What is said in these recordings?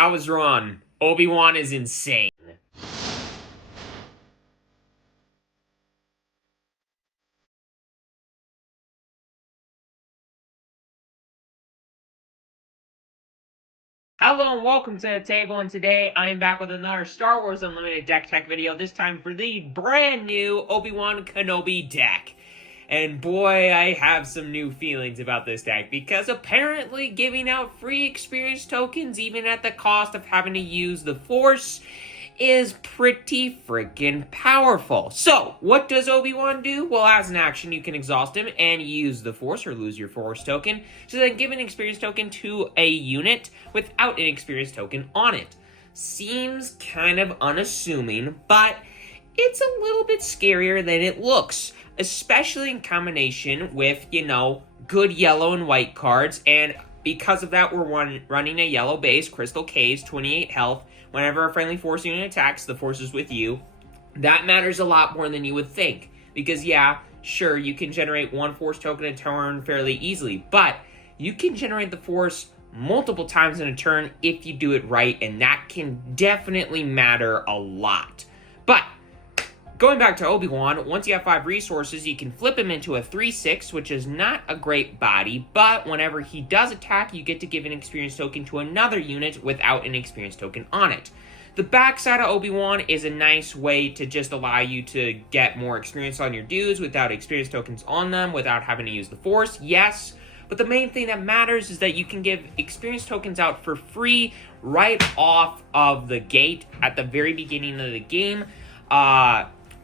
I was wrong. Obi-Wan is insane. Hello and welcome to the table, and today I am back with another Star Wars Unlimited deck tech video, this time for the brand new Obi-Wan Kenobi deck. And boy, I have some new feelings about this deck, because apparently giving out free experience tokens, even at the cost of having to use the Force, is pretty freaking powerful. So, what does Obi-Wan do? Well, as an action, you can exhaust him and use the Force or lose your Force token, so then give an experience token to a unit without an experience token on it. Seems kind of unassuming, but it's a little bit scarier than it looks, especially in combination with, good yellow and white cards, and because of that, we're running a yellow base, Crystal Caves, 28 health. Whenever a friendly Force unit attacks, the Force is with you. That matters a lot more than you would think, because yeah, sure, you can generate one Force token a turn fairly easily, but you can generate the Force multiple times in a turn if you do it right, and that can definitely matter a lot. But going back to Obi-Wan, once you have 5 resources, you can flip him into a 3/6, which is not a great body, but whenever he does attack, you get to give an experience token to another unit without an experience token on it. The backside of Obi-Wan is a nice way to just allow you to get more experience on your dudes without experience tokens on them, without having to use the Force, yes. But the main thing that matters is that you can give experience tokens out for free right off of the gate at the very beginning of the game.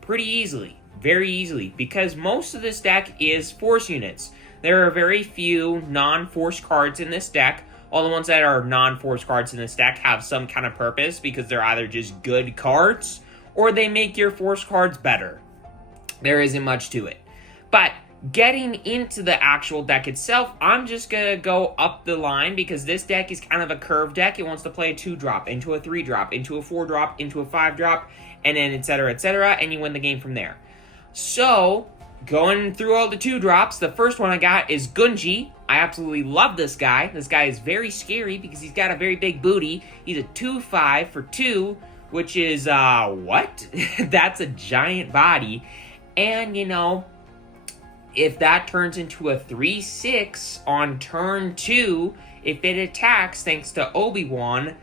Pretty easily, very easily, because most of this deck is Force units. There are very few non-Force cards in this deck. All the ones that are non-Force cards in this deck have some kind of purpose, because they're either just good cards, or they make your Force cards better. There isn't much to it. But getting into the actual deck itself, I'm just going to go up the line, because this deck is kind of a curved deck. It wants to play a 2-drop, into a 3-drop, into a 4-drop, into a 5-drop, and then etc., and you win the game from there. So, going through all the 2-drops, the first one I got is Gungi. I absolutely love this guy. This guy is very scary because he's got a very big booty. He's a 2/5 for 2, which is, what? That's a giant body. And, if that turns into a 3/6 on turn 2, if it attacks thanks to Obi-Wan,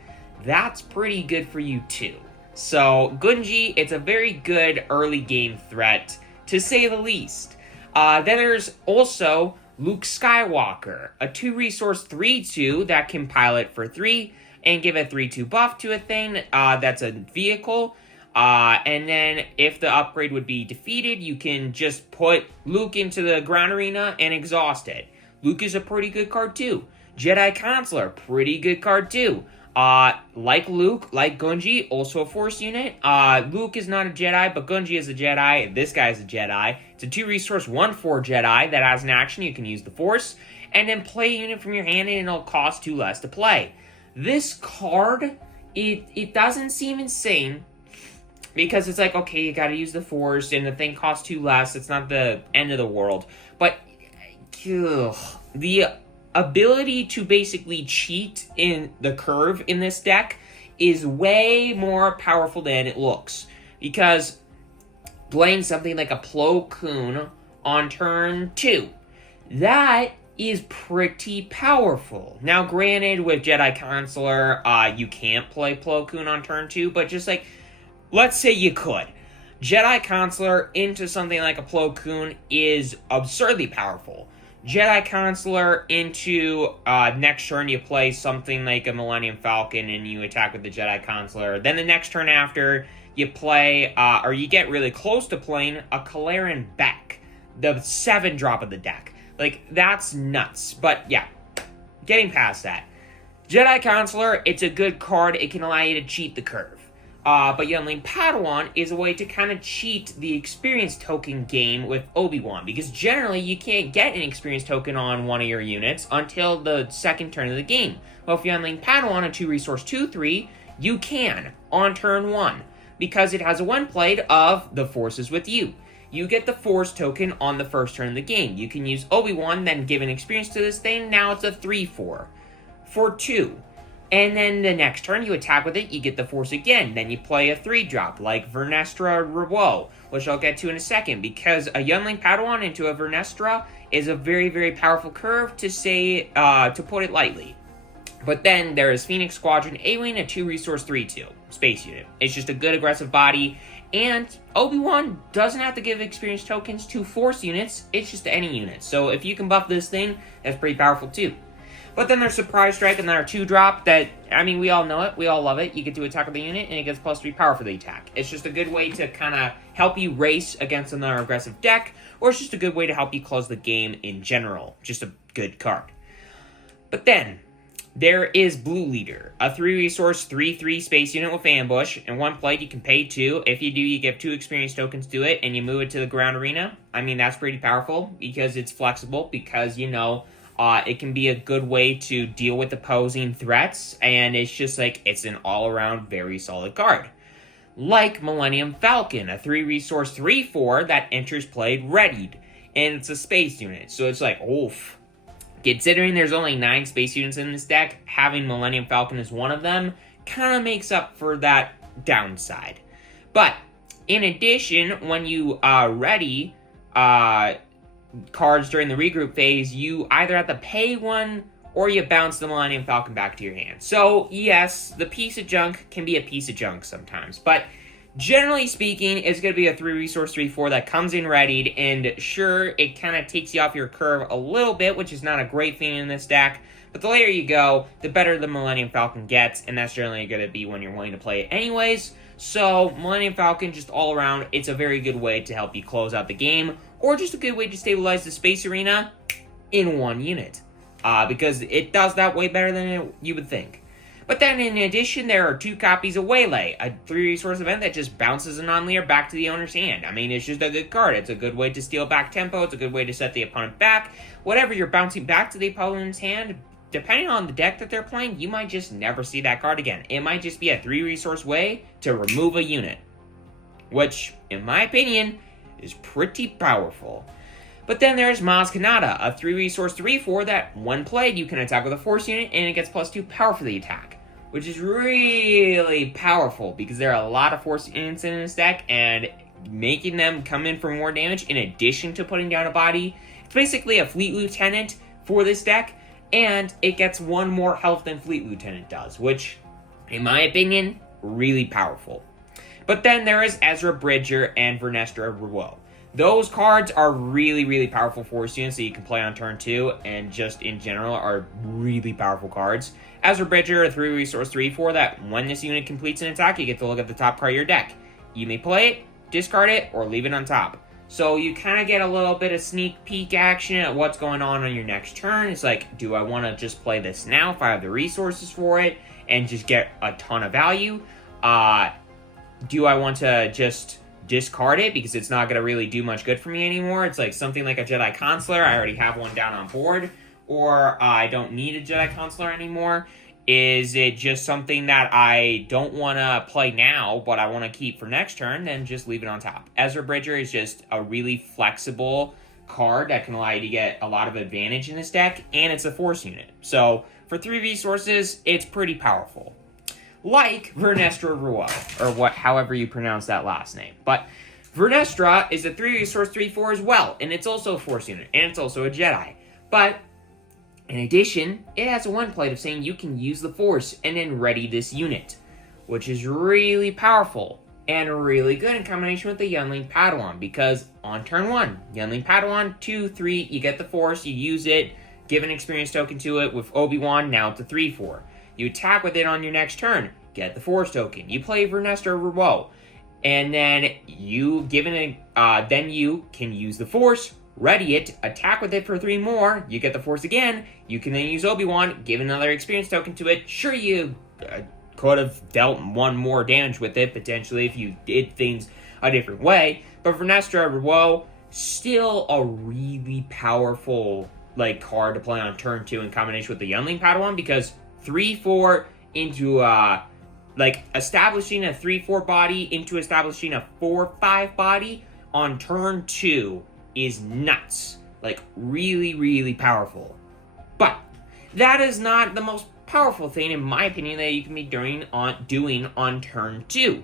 that's pretty good for you too. So, Gungi, it's a very good early game threat, to say the least. Then there's also Luke Skywalker, a 2-resource 3/2 that can pilot for 3 and give a 3/2 buff to a thing. That's a vehicle. And then if the upgrade would be defeated, you can just put Luke into the ground arena and exhaust it. Luke is a pretty good card too. Jedi Consular, pretty good card too. Like Luke, like Gungi, also a Force unit. Luke is not a Jedi, but Gungi is a Jedi. This guy's a Jedi. It's a 2-resource 1/4 Jedi that has an action. You can use the Force, and then play a unit from your hand, and it'll cost 2 less to play. This card, it doesn't seem insane, because it's like, okay, you gotta use the Force, and the thing costs 2 less. It's not the end of the world. But, the ability to basically cheat in the curve in this deck is way more powerful than it looks. Because playing something like a Plo Koon on turn 2, that is pretty powerful. Now, granted, with Jedi Consular, you can't play Plo Koon on turn 2, but just like, let's say you could. Jedi Consular into something like a Plo Koon is absurdly powerful. Jedi Consular into next turn you play something like a Millennium Falcon and you attack with the Jedi Consular. Then the next turn after you play, or you get really close to playing a Kalaran Beck, the 7-drop of the deck. Like, that's nuts. But yeah, getting past that. Jedi Consular, it's a good card. It can allow you to cheat the curve. But Youngling Padawan is a way to kind of cheat the experience token game with Obi-Wan, because generally you can't get an experience token on one of your units until the second turn of the game. Well, if Youngling Padawan, a 2-resource 2/3, you can on turn 1, because it has a when played of the Force is with you. You get the Force token on the first turn of the game. You can use Obi-Wan, then give an experience to this thing. Now it's a 3/4. For 2, And then the next turn, you attack with it, you get the force again. Then you play a 3-drop, like Vernestra Rewo, which I'll get to in a second, because a Youngling Padawan into a Vernestra is a very, very powerful curve, to put it lightly. But then there is Phoenix Squadron A-Wing, a 2-resource 3-2 space unit. It's just a good aggressive body, and Obi-Wan doesn't have to give experience tokens to force units, it's just any unit. So if you can buff this thing, that's pretty powerful too. But then there's Surprise Strike and then our 2-drop that, I mean, we all know it, we all love it. You get to attack with the unit and it gets +3 power for the attack. It's just a good way to kind of help you race against another aggressive deck, or it's just a good way to help you close the game in general. Just a good card. But then, there is Blue Leader, a 3-resource 3/3 space unit with ambush. In one play, you can pay 2. If you do, you give 2 experience tokens to it, and you move it to the ground arena. I mean, that's pretty powerful, because it's flexible, because, you know, it can be a good way to deal with opposing threats, and it's just like, it's an all-around very solid card. Like Millennium Falcon, a 3-resource 3/4 that enters play readied, and it's a space unit, so it's like, oof. Considering there's only 9 space units in this deck, having Millennium Falcon as one of them kind of makes up for that downside. But, in addition, when you ready cards during the regroup phase, you either have to pay 1 or you bounce the Millennium Falcon back to your hand. So, yes, the piece of junk can be a piece of junk sometimes, but generally speaking, it's going to be a 3-resource 3/4 that comes in readied, and sure, it kind of takes you off your curve a little bit, which is not a great thing in this deck, but the later you go, the better the Millennium Falcon gets, and that's generally going to be when you're willing to play it anyways. So, Millennium Falcon, just all around, it's a very good way to help you close out the game, or just a good way to stabilize the space arena in one unit, because it does that way better than you would think. But then, in addition, there are 2 copies of Waylay, a 3-resource event that just bounces a non-leader back to the owner's hand. I mean, it's just a good card. It's a good way to steal back tempo. It's a good way to set the opponent back. Whatever you're bouncing back to the opponent's hand, depending on the deck that they're playing, you might just never see that card again. It might just be a 3-resource way to remove a unit, which, in my opinion, is pretty powerful. But then there's Maz Kanata, a 3-resource 3/4 that, when played, you can attack with a force unit, and it gets +2 power for the attack, which is really powerful, because there are a lot of force units in this deck, and making them come in for more damage, in addition to putting down a body, it's basically a Fleet Lieutenant for this deck, and it gets 1 more health than Fleet Lieutenant does, which, in my opinion, really powerful. But then there is Ezra Bridger and Vernestra Rewo. Those cards are really, really powerful force units that you can play on turn 2, and just in general are really powerful cards. Ezra Bridger, a 3-resource 3/4 that when this unit completes an attack, you get to look at the top card of your deck. You may play it, discard it, or leave it on top. So you kind of get a little bit of sneak peek action at what's going on your next turn. It's like, do I want to just play this now if I have the resources for it and just get a ton of value? Do I want to just discard it because it's not going to really do much good for me anymore? It's like something like a Jedi Consular. I already have one down on board. Or I don't need a Jedi Consular anymore. Is it just something that I don't want to play now, but I want to keep for next turn? Then just leave it on top. Ezra Bridger is just a really flexible card that can allow you to get a lot of advantage in this deck, and it's a force unit. So for 3 resources, it's pretty powerful. Like Vernestra Rewo, or however you pronounce that last name. But Vernestra is a 3-resource 3/4 as well, and it's also a force unit, and it's also a Jedi. But in addition, it has a 1 plate of saying you can use the force and then ready this unit, which is really powerful and really good in combination with the Youngling Padawan, because on turn 1, Youngling Padawan, 2/3, you get the force, you use it, give an experience token to it. With Obi-Wan, now it's a 3/4. You attack with it on your next turn, get the force token. You play Vernestra Rewo, and then you then you can use the force, ready it, attack with it for 3 more, you get the force again, you can then use Obi-Wan, give another experience token to it. Sure, you could have dealt 1 more damage with it, potentially, if you did things a different way, but Vernestra Rewo, still a really powerful card to play on turn 2 in combination with the Youngling Padawan, because 3/4 into establishing a 3/4 body into establishing a 4/5 body on turn 2 is nuts. Really, really powerful. But that is not the most powerful thing, in my opinion, that you can be doing on turn 2.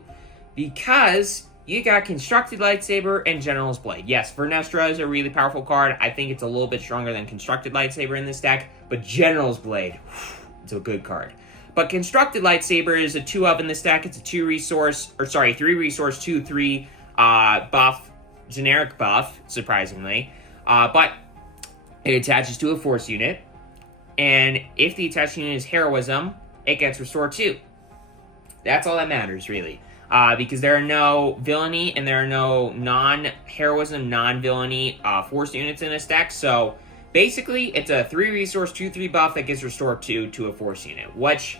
Because you got Constructed Lightsaber and General's Blade. Yes, Vernestra is a really powerful card. I think it's a little bit stronger than Constructed Lightsaber in this deck, but General's Blade, it's a good card. But Constructed Lightsaber is a 2-of in this deck. It's a 3 resource, 2/3 buff, generic buff, surprisingly. But it attaches to a Force unit, and if the attached unit is Heroism, it gets Restore 2. That's all that matters, really. Because there are no villainy and there are no non-heroism, non-villainy Force units in this deck, so basically it's a 3 resource, 2/3 buff that gets Restore 2 to a Force unit, which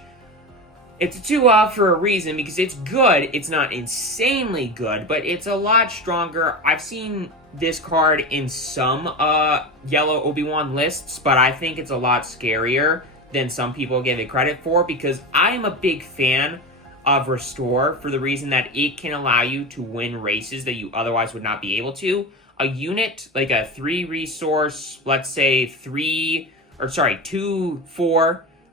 it's a 2-of for a reason, because it's good. It's not insanely good, but it's a lot stronger. I've seen this card in some yellow Obi-Wan lists, but I think it's a lot scarier than some people give it credit for, because I am a big fan of Restore for the reason that it can allow you to win races that you otherwise would not be able to. A unit, like a 3 resource, let's say 2/4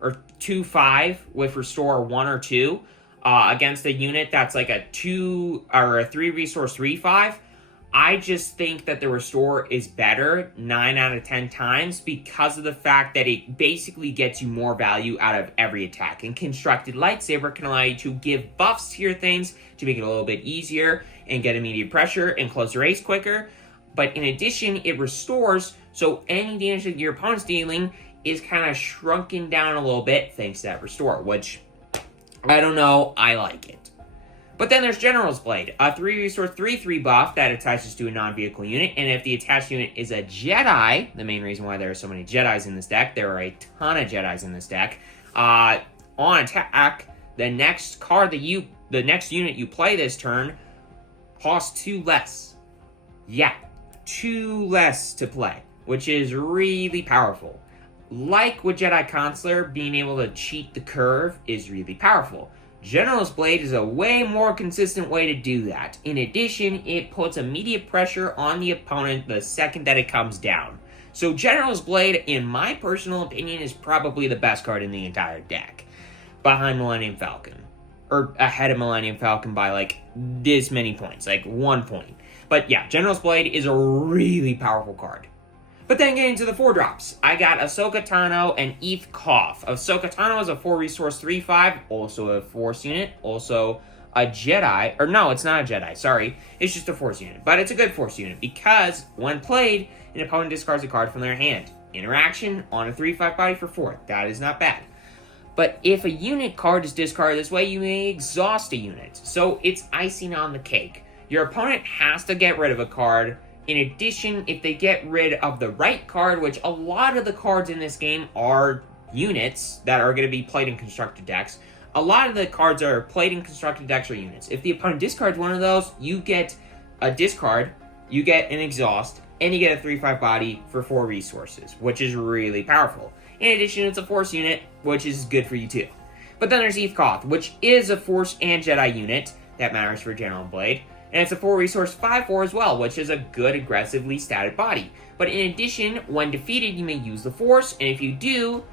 or 2/5 with Restore 1 or 2 against a unit that's like a 2 or a 3 resource 3/5. I just think that the Restore is better 9 out of 10 times because of the fact that it basically gets you more value out of every attack. And Constructed Lightsaber can allow you to give buffs to your things to make it a little bit easier and get immediate pressure and close the race quicker. But in addition, it restores, so any damage that your opponent's dealing is kind of shrunken down a little bit thanks to that Restore, which, I don't know, I like it. But then there's General's Blade, a 3 resource 3/3 buff that attaches to a non-vehicle unit, and if the attached unit is a Jedi, the main reason why there are so many Jedis in this deck, there are a ton of Jedis in this deck, on attack, the next unit you play this turn costs 2 less. Yeah, 2 less to play, which is really powerful. Like with Jedi Consular, being able to cheat the curve is really powerful. General's Blade is a way more consistent way to do that. In addition, it puts immediate pressure on the opponent the second that it comes down. So General's Blade, in my personal opinion, is probably the best card in the entire deck. Behind Millennium Falcon. Or ahead of Millennium Falcon by like this many points, like 1 point. But yeah, General's Blade is a really powerful card. But then getting to the 4-drops, I got Ahsoka Tano and Eth Koth. Ahsoka Tano is a 4 resource 3/5, also a Force unit, also a Jedi, or no, it's not a Jedi, sorry, it's just a Force unit. But it's a good Force unit because when played, an opponent discards a card from their hand. Interaction on a 3/5 body for 4, that is not bad. But if a unit card is discarded this way, you may exhaust a unit. So it's icing on the cake. Your opponent has to get rid of a card. In addition, if they get rid of the right card, which a lot of the cards in this game are units that are going to be played in constructed decks, a lot of the cards are played in constructed decks or units. If the opponent discards one of those, you get a discard, you get an exhaust, and you get a 3/5 body for 4 resources, which is really powerful. In addition, it's a Force unit, which is good for you too. But then there's Eth Koth, which is a Force and Jedi unit that matters for General Blade. And it's a 4 resource 5/4 as well, which is a good aggressively statted body. But in addition, when defeated, you may use the Force, and if you do,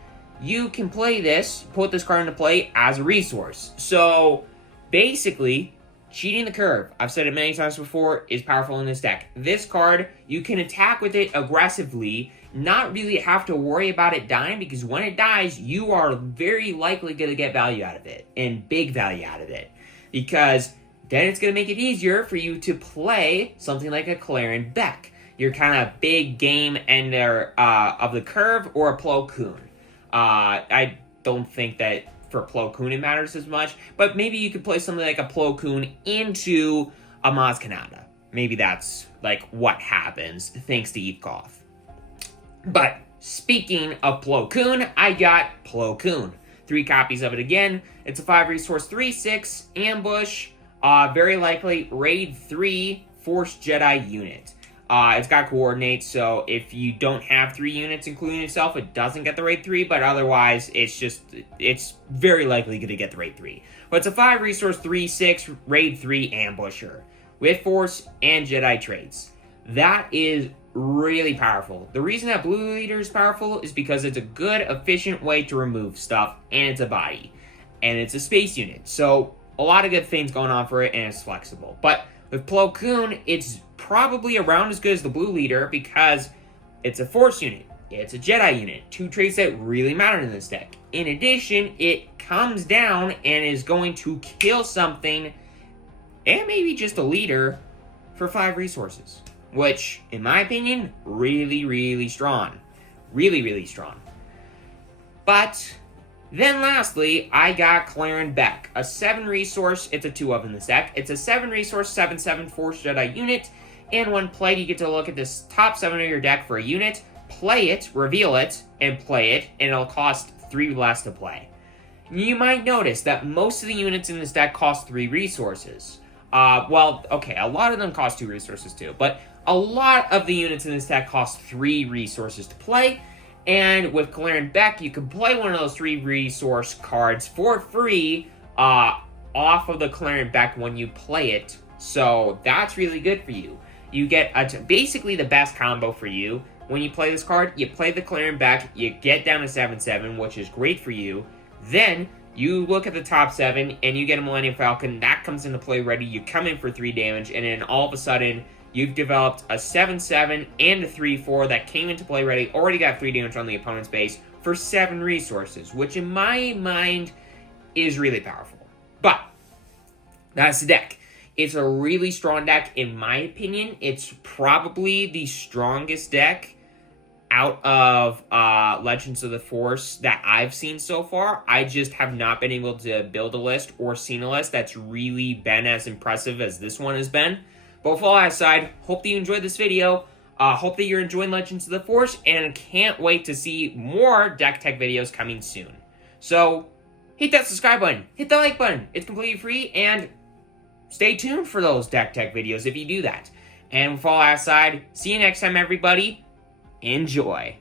you can play this, put this card into play as a resource. So, basically, cheating the curve, I've said it many times before, is powerful in this deck. This card, you can attack with it aggressively, not really have to worry about it dying, because when it dies, you are very likely going to get value out of it, and big value out of it. Because then it's going to make it easier for you to play something like a Claren Beck, your kind of big game ender of the curve, or a Plo Koon. I don't think that for Plo Koon it matters as much, but maybe you could play something like a Plo Koon into a Maz Kanata. Maybe that's like what happens thanks to Eth Koth. But speaking of Plo Koon, I got Plo Koon. 3 copies of it again. It's a 5 resource 3/6 ambush. Very likely Raid 3 Force Jedi unit. It's got coordinates, so if you don't have 3 units, including yourself, it doesn't get the Raid 3, but otherwise, it's very likely going to get the Raid 3. But it's a 5 resource 3/6 Raid 3 ambusher with Force and Jedi traits. That is really powerful. The reason that Blue Leader is powerful is because it's a good, efficient way to remove stuff, and it's a body. And it's a space unit, so a lot of good things going on for it, and it's flexible. But with Plo Koon, it's probably around as good as the Blue Leader because it's a Force unit. It's a Jedi unit. Two traits that really matter in this deck. In addition, it comes down and is going to kill something, and maybe just a leader, for 5 resources. Which, in my opinion, really, really strong. Really, really strong. But then lastly, I got Clarence Beck, a 7 resource, it's a 2-of in this deck. It's a 7 resource, 7/7 Force Jedi unit, and when played, you get to look at this top 7 of your deck for a unit, play it, reveal it, and play it, and it'll cost 3 less to play. You might notice that most of the units in this deck cost 3 resources. Well, okay, a lot of them cost 2 resources too, but a lot of the units in this deck cost 3 resources to play, and with Clarence Beck, you can play one of those 3 resource cards for free off of the Clarence Beck when you play it, so that's really good for you. You get basically the best combo for you. When you play this card, you play the Clarence Beck, you get down to 7/7, which is great for you. Then, you look at the top 7, and you get a Millennium Falcon, that comes into play ready, you come in for 3 damage, and then all of a sudden, you've developed a 7/7 and a 3/4 that came into play ready, already got 3 damage on the opponent's base for 7 resources, which in my mind is really powerful. But, that's the deck. It's a really strong deck, in my opinion. It's probably the strongest deck out of Legends of the Force that I've seen so far. I just have not been able to build a list or seen a list that's really been as impressive as this one has been. But with all that aside, hope that you enjoyed this video. Hope that you're enjoying Legends of the Force, and can't wait to see more deck tech videos coming soon. So, hit that subscribe button, hit the like button, it's completely free, and stay tuned for those deck tech videos if you do that. And with all that aside, see you next time, everybody. Enjoy.